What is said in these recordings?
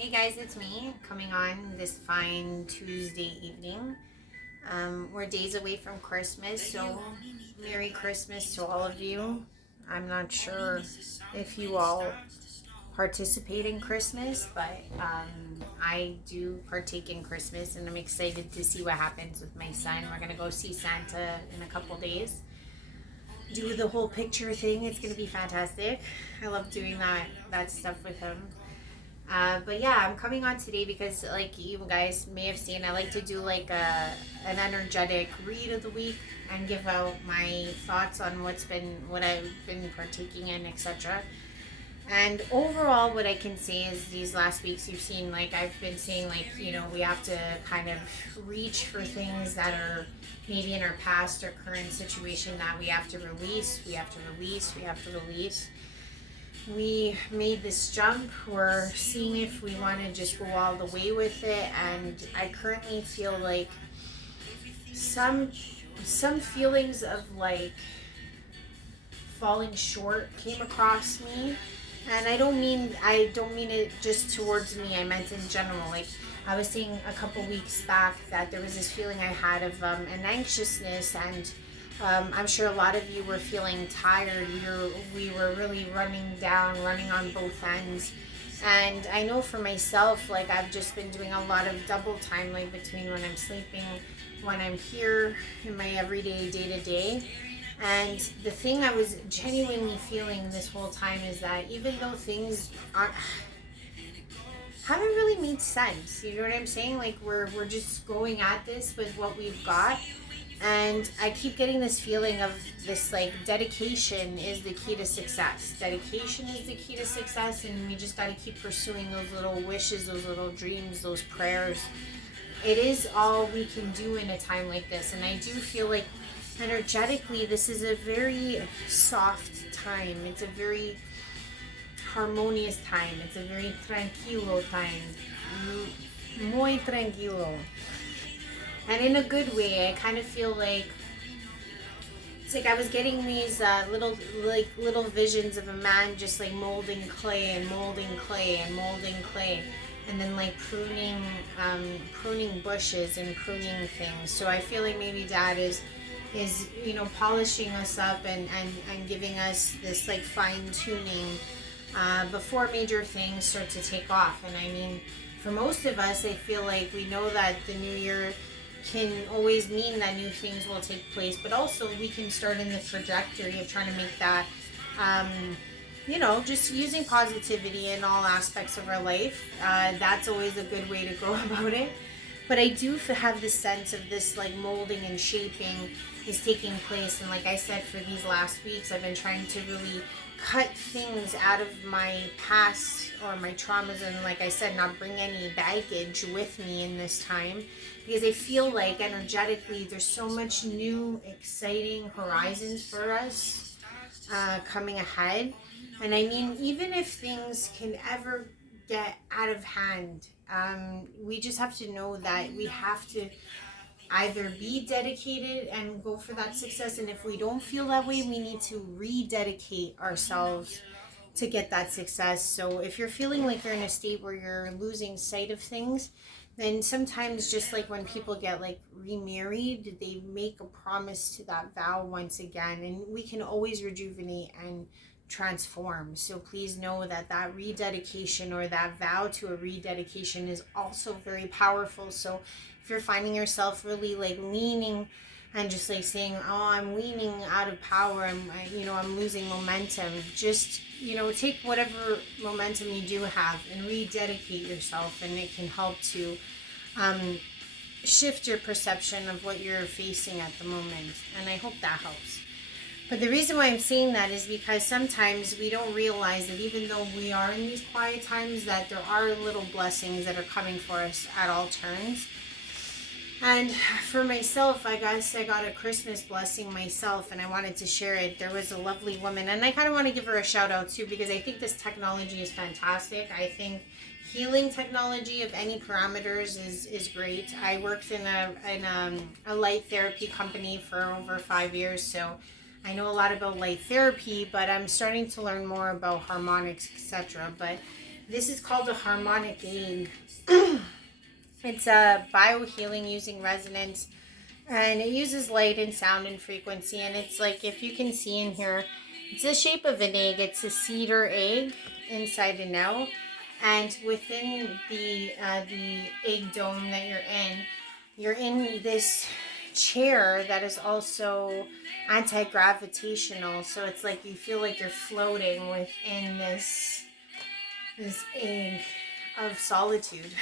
Hey guys, it's me coming on this fine Tuesday evening. We're days away from Christmas, so Merry Christmas to all of you. I'm not sure if you all participate in Christmas, but I do partake in Christmas, and I'm excited to see what happens with my son. We're gonna go see Santa in a couple days. Do the whole picture thing. It's gonna be fantastic. I love doing that stuff with him. But yeah, I'm coming on today because, like you guys may have seen, I like to do like an energetic read of the week and give out my thoughts on what I've been partaking in, etc. And overall, what I can say is these last weeks you've seen, like I've been saying, like we have to kind of reach for things that are maybe in our past or current situation that we have to release. We have to release. We have to release. We made this jump. We're seeing if we want to just go all the way with it, and I currently feel like some feelings of like falling short came across me, and I don't mean it just towards me. I meant in general. Like I was saying a couple weeks back that there was this feeling I had of an anxiousness, and I'm sure a lot of you were feeling tired. We were really running on both ends. And I know for myself, like I've just been doing a lot of double time, like between when I'm sleeping, when I'm here in my everyday day to day. And the thing I was genuinely feeling this whole time is that even though things aren't haven't really made sense, you know what I'm saying? Like we're just going at this with what we've got, and I keep getting this feeling of this like dedication is the key to success. Dedication is the key to success, and we just got to keep pursuing those little wishes, those little dreams, those prayers. It is all we can do in a time like this, and I do feel like energetically this is a very soft time. It's a very harmonious time. It's a very tranquilo time. Muy tranquilo. And in a good way. I kind of feel like it's like I was getting these little visions of a man just like molding clay and molding clay and molding clay, and then like pruning bushes and pruning things. So I feel like maybe Dad is polishing us up and giving us this like fine tuning before major things start to take off. And I mean, for most of us, I feel like we know that the new year can always mean that new things will take place, but also we can start in the trajectory of trying to make that, just using positivity in all aspects of our life. That's always a good way to go about it. But I do have this sense of this like molding and shaping is taking place. And like I said, for these last weeks, I've been trying to really cut things out of my past or my traumas, and like I said, not bring any baggage with me in this time, because I feel like energetically there's so much new exciting horizons for us coming ahead. And I mean, even if things can ever get out of hand, we just have to know that we have to either be dedicated and go for that success, and if we don't feel that way, we need to rededicate ourselves to get that success. So if you're feeling like you're in a state where you're losing sight of things, then sometimes, just like when people get like remarried, they make a promise to that vow once again, and we can always rejuvenate and transform. So please know that that rededication or that vow to a rededication is also very powerful. So if you're finding yourself really like leaning and just like saying, oh, I'm leaning out of power, I'm losing momentum, just take whatever momentum you do have and rededicate yourself, and it can help to shift your perception of what you're facing at the moment. And I hope that helps. But the reason why I'm saying that is because sometimes we don't realize that even though we are in these quiet times, that there are little blessings that are coming for us at all turns. And for myself, I guess I got a Christmas blessing myself, and I wanted to share it. There was a lovely woman, and I kind of want to give her a shout out too, because I think this technology is fantastic. I think healing technology of any parameters is great. I worked in a light therapy company for over 5 years, so I know a lot about light therapy, but I'm starting to learn more about harmonics, etc. But This is called a harmonic egg. It's a biohealing using resonance, and it uses light and sound and frequency. And it's like, if you can see in here, it's the shape of an egg. It's a cedar egg inside and out. And within the egg dome that you're in this chair that is also anti-gravitational. So it's like you feel like you're floating within this egg of solitude.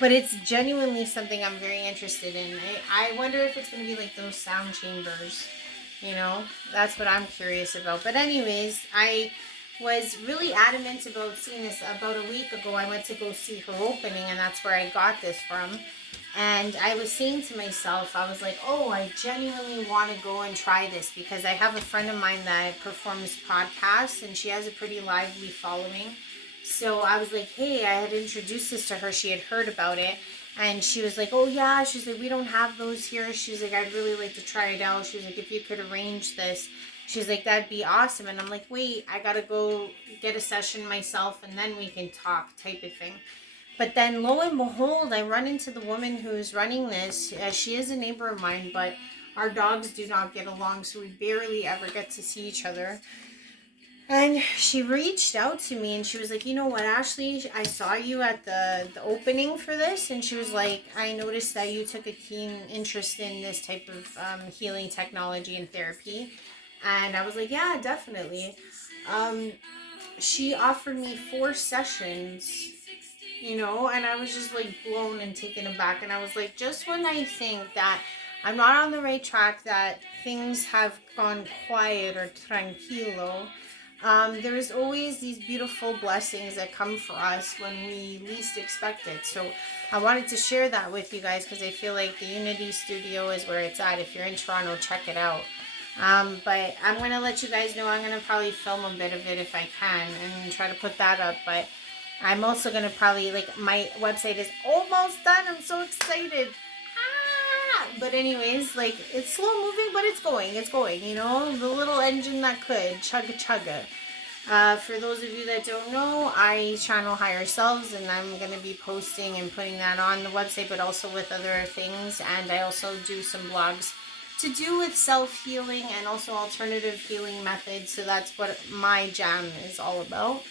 But it's genuinely something I'm very interested in. I wonder if it's going to be like those sound chambers. You know, that's what I'm curious about. But anyways, I was really adamant about seeing this. About a week ago, I went to go see her opening, and that's where I got this from. And I was saying to myself, I was like, oh, I genuinely want to go and try this, because I have a friend of mine that performs podcasts, and she has a pretty lively following. So I was like, hey, I had introduced this to her. She had heard about it. And she was like, oh, yeah. She's like, we don't have those here. She's like, I'd really like to try it out. She's like, if you could arrange this. She's like, that'd be awesome. And I'm like, wait, I got to go get a session myself, and then we can talk, type of thing. But then lo and behold, I run into the woman who's running this. She is a neighbor of mine, but our dogs do not get along, so we barely ever get to see each other. And she reached out to me, and she was like, you know what, Ashley, I saw you at the opening for this. And she was like, I noticed that you took a keen interest in this type of healing technology and therapy. And I was like, yeah, definitely. She offered me 4 sessions, you know, and I was just like blown and taken aback. And I was like, just when I think that I'm not on the right track, that things have gone quiet or tranquilo, there's always these beautiful blessings that come for us when we least expect it. So I wanted to share that with you guys, because I feel like the Unity Studio is where it's at. If you're in Toronto, check it out. But I'm going to let you guys know, I'm going to probably film a bit of it if I can and try to put that up. But I'm also going to probably, like, my website is almost done. I'm so excited. But anyways, like, it's slow moving, but it's going, you know, the little engine that could chugga. For those of you that don't know, I channel Higher Selves, and I'm going to be posting and putting that on the website, but also with other things. And I also do some blogs to do with self-healing and also alternative healing methods. So that's what my jam is all about.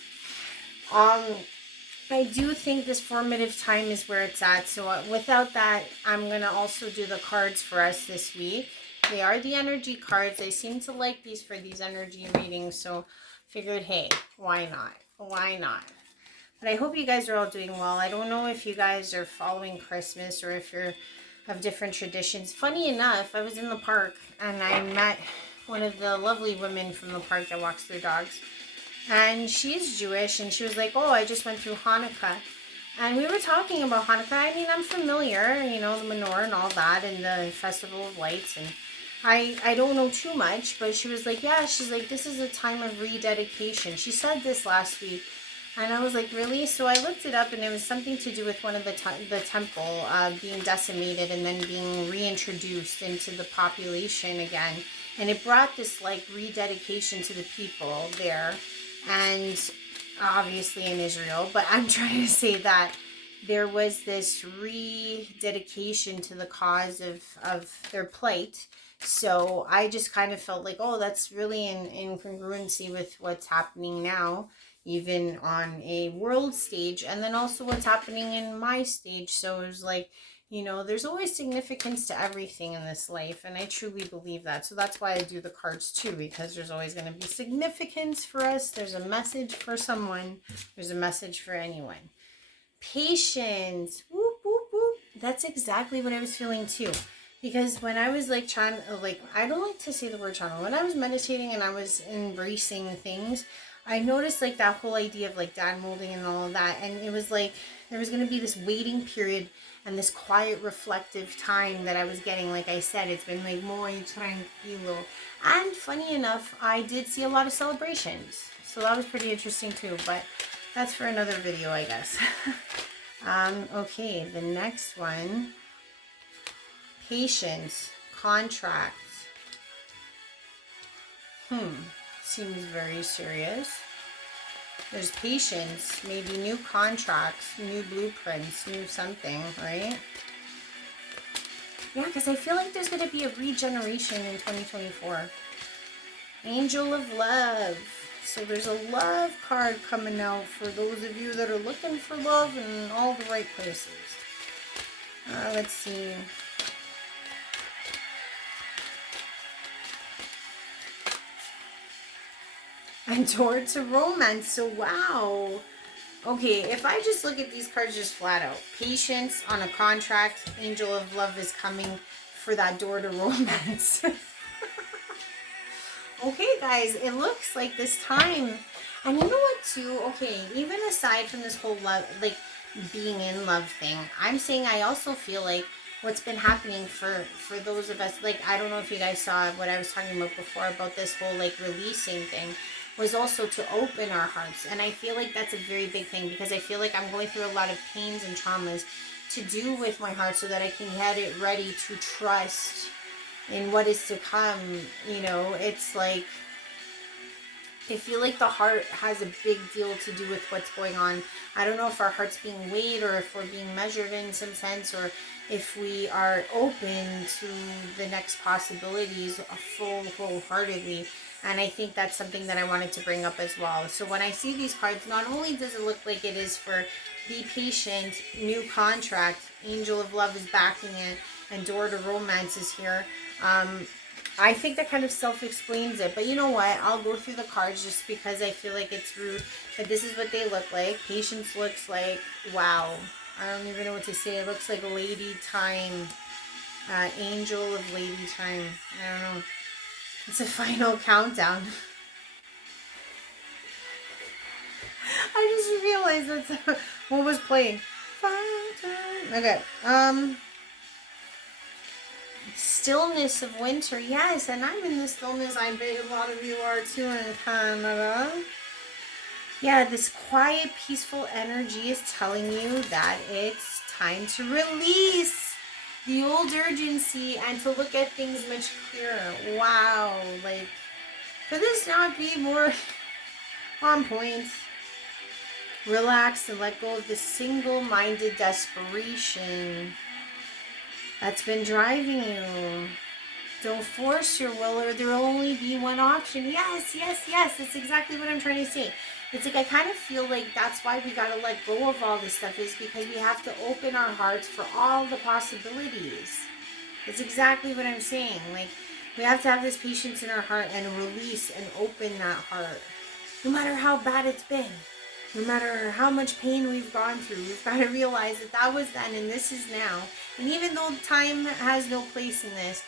I do think this formative time is where it's at. So without that, I'm going to also do the cards for us this week. They are the energy cards. I seem to like these for these energy readings. So figured, hey, why not? Why not? But I hope you guys are all doing well. I don't know if you guys are following Christmas or if you're of different traditions. Funny enough, I was in the park and I met one of the lovely women from the park that walks their dogs. And she's Jewish, and she was like, oh, I just went through Hanukkah. And we were talking about Hanukkah. I mean, I'm familiar, you know, the menorah and all that, and the Festival of Lights. And I don't know too much, but she was like, yeah, she's like, this is a time of rededication. She said this last week. And I was like, really? So I looked it up, and it was something to do with one of the temple being decimated and then being reintroduced into the population again. And it brought this, like, rededication to the people there. And obviously in Israel. But I'm trying to say that there was this rededication to the cause of their plight. So I just kind of felt like, oh, that's really in congruency with what's happening now, even on a world stage, and then also what's happening in my stage. So it was like, you know, there's always significance to everything in this life, and I truly believe that. So that's why I do the cards too, because there's always going to be significance for us. There's a message for someone. There's a message for anyone. Patience. Whoop, whoop, whoop. That's exactly what I was feeling too. Because when I was like trying, like, I don't like to say the word channel. When I was meditating and I was embracing things, I noticed like that whole idea of like dad molding and all of that. And it was like there was going to be this waiting period and this quiet reflective time that I was getting. Like I said, it's been like muy tranquilo. And funny enough, I did see a lot of celebrations. So that was pretty interesting too. But that's for another video, I guess. Okay, the next one. Patience, contract. Seems very serious. There's patience, maybe new contracts, new blueprints, new something, right? Yeah, because I feel like there's going to be a regeneration in 2024. Angel of Love. So there's a love card coming out for those of you that are looking for love in all the right places. Let's see. And towards a romance. So wow. Okay, if I just look at these cards just flat out. Patience on a contract. Angel of Love is coming for that door to romance. Okay, guys, it looks like this time. And you know what, too? Okay, even aside from this whole love, like, being in love thing, I'm saying I also feel like what's been happening for those of us, like, I don't know if you guys saw what I was talking about before about this whole, like, releasing thing, was also to open our hearts. And I feel like that's a very big thing because I feel like I'm going through a lot of pains and traumas to do with my heart so that I can get it ready to trust in what is to come. You know, it's like, I feel like the heart has a big deal to do with what's going on. I don't know if our heart's being weighed or if we're being measured in some sense, or if we are open to the next possibilities wholeheartedly. And I think that's something that I wanted to bring up as well. So when I see these cards, not only does it look like it is for be patient, new contract, Angel of Love is backing it, and Door to Romance is here. I think that kind of self-explains it. But you know what? I'll go through the cards just because I feel like it's rude. But this is what they look like. Patience looks like, wow. I don't even know what to say. It looks like Lady Time. Angel of Lady Time. I don't know. It's a final countdown. I just realized that's what was playing. Okay. Stillness of winter. Yes, and I'm in the stillness. I bet a lot of you are too in Canada. Yeah, this quiet, peaceful energy is telling you that it's time to release the old urgency and to look at things much clearer. Wow, like, could this not be more on point? Relax and let go of the single-minded desperation that's been driving you. Don't force your will, or there will only be one option. Yes, yes, yes. That's exactly what I'm trying to say. It's like I kind of feel like that's why we got to let go of all this stuff, is because we have to open our hearts for all the possibilities. It's exactly what I'm saying. Like, we have to have this patience in our heart and release and open that heart. No matter how bad it's been, no matter how much pain we've gone through, we've got to realize that that was then and this is now. And even though time has no place in this,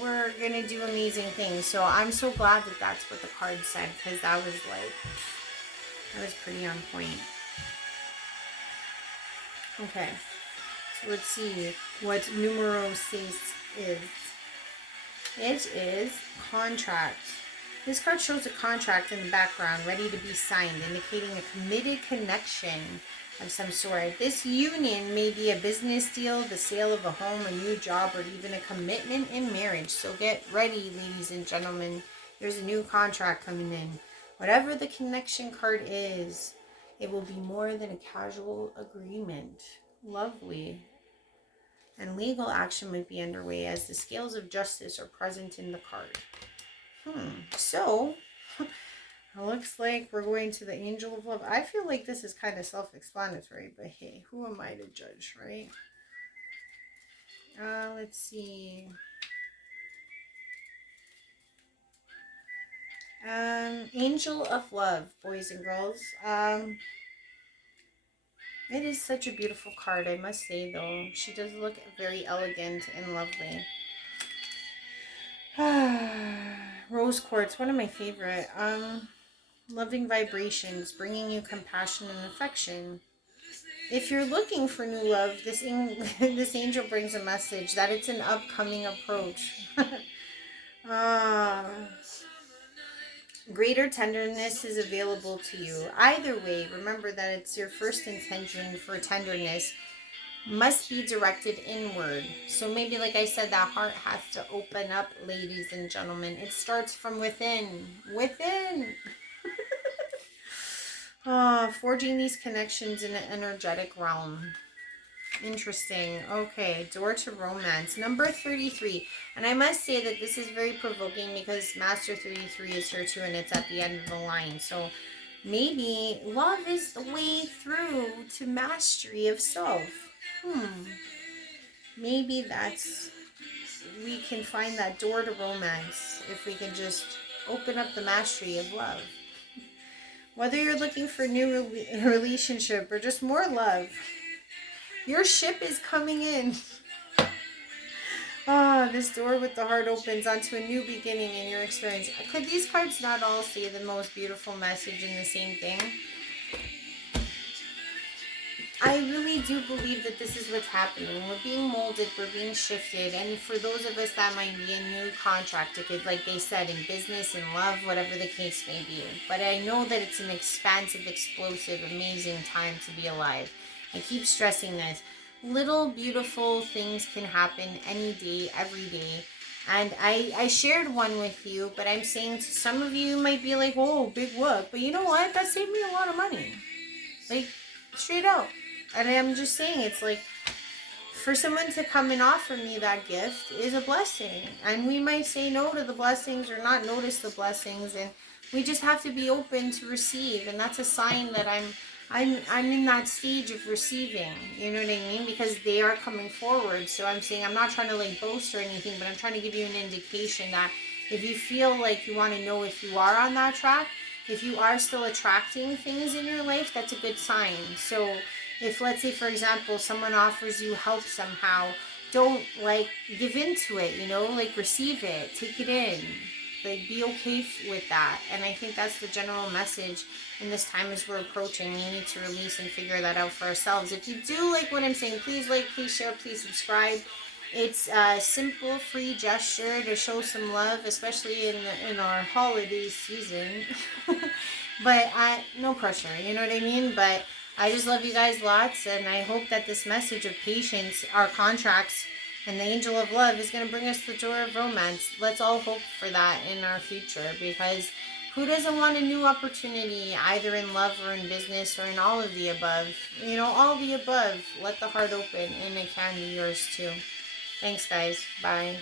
we're going to do amazing things. So I'm so glad that that's what the card said, because that was pretty on point. Okay, so let's see what numero 6 is. It is contract. This card shows a contract in the background ready to be signed, indicating a committed connection of some sort. This union may be a business deal, the sale of a home, a new job, or even a commitment in marriage. So get ready, ladies and gentlemen. There's a new contract coming in. Whatever the connection card is, it will be more than a casual agreement. Lovely. And legal action might be underway as the scales of justice are present in the card. So, it looks like we're going to the Angel of Love. I feel like this is kind of self-explanatory, but hey, who am I to judge, right? Let's see. Angel of Love, boys and girls. It is such a beautiful card, I must say, though. She does look very elegant and lovely. Rose quartz, one of my favorite. Loving vibrations, bringing you compassion and affection. If you're looking for new love, this angel brings a message that it's an upcoming approach. Greater tenderness is available to you. Either way, remember that it's your first intention for tenderness must be directed inward. So maybe, like I said, that heart has to open up, ladies and gentlemen. It starts from within. Within. Forging these connections in an energetic realm. Interesting. Okay, door to romance. Number 33. And I must say that this is very provoking because Master 33 is here too and it's at the end of the line. So maybe love is the way through to mastery of self. Maybe we can find that door to romance if we can just open up the mastery of love. Whether you're looking for a new relationship or just more love, your ship is coming in. This door with the heart opens onto a new beginning in your experience. Could these cards not all say the most beautiful message in the same thing? I really do believe that this is what's happening. We're being molded, we're being shifted, and for those of us that might be a new contract, it could, like they said, in business, in love, whatever the case may be. But I know that it's an expansive, explosive, amazing time to be alive. I keep stressing this. Little beautiful things can happen any day, every day. And I shared one with you, but I'm saying to some of you might be like, oh, big whoop. But you know what? That saved me a lot of money. Like, straight out. And I'm just saying, it's like, for someone to come and offer me that gift is a blessing. And we might say no to the blessings or not notice the blessings. And we just have to be open to receive. And that's a sign that I'm in that stage of receiving. You know what I mean? Because they are coming forward. So I'm saying, I'm not trying to like boast or anything, but I'm trying to give you an indication that if you feel like you want to know if you are on that track, if you are still attracting things in your life, that's a good sign. So if, let's say, for example, someone offers you help somehow, don't, like, give into it, you know? Like, receive it. Take it in. Like, be okay with that. And I think that's the general message in this time as we're approaching. We need to release and figure that out for ourselves. If you do like what I'm saying, please like, please share, please subscribe. It's a simple, free gesture to show some love, especially in our holiday season. But no pressure, you know what I mean? But I just love you guys lots, and I hope that this message of patience, our contracts, and the angel of love is going to bring us the joy of romance. Let's all hope for that in our future, because who doesn't want a new opportunity, either in love or in business or in all of the above? You know, all the above. Let the heart open, and it can be yours too. Thanks, guys. Bye.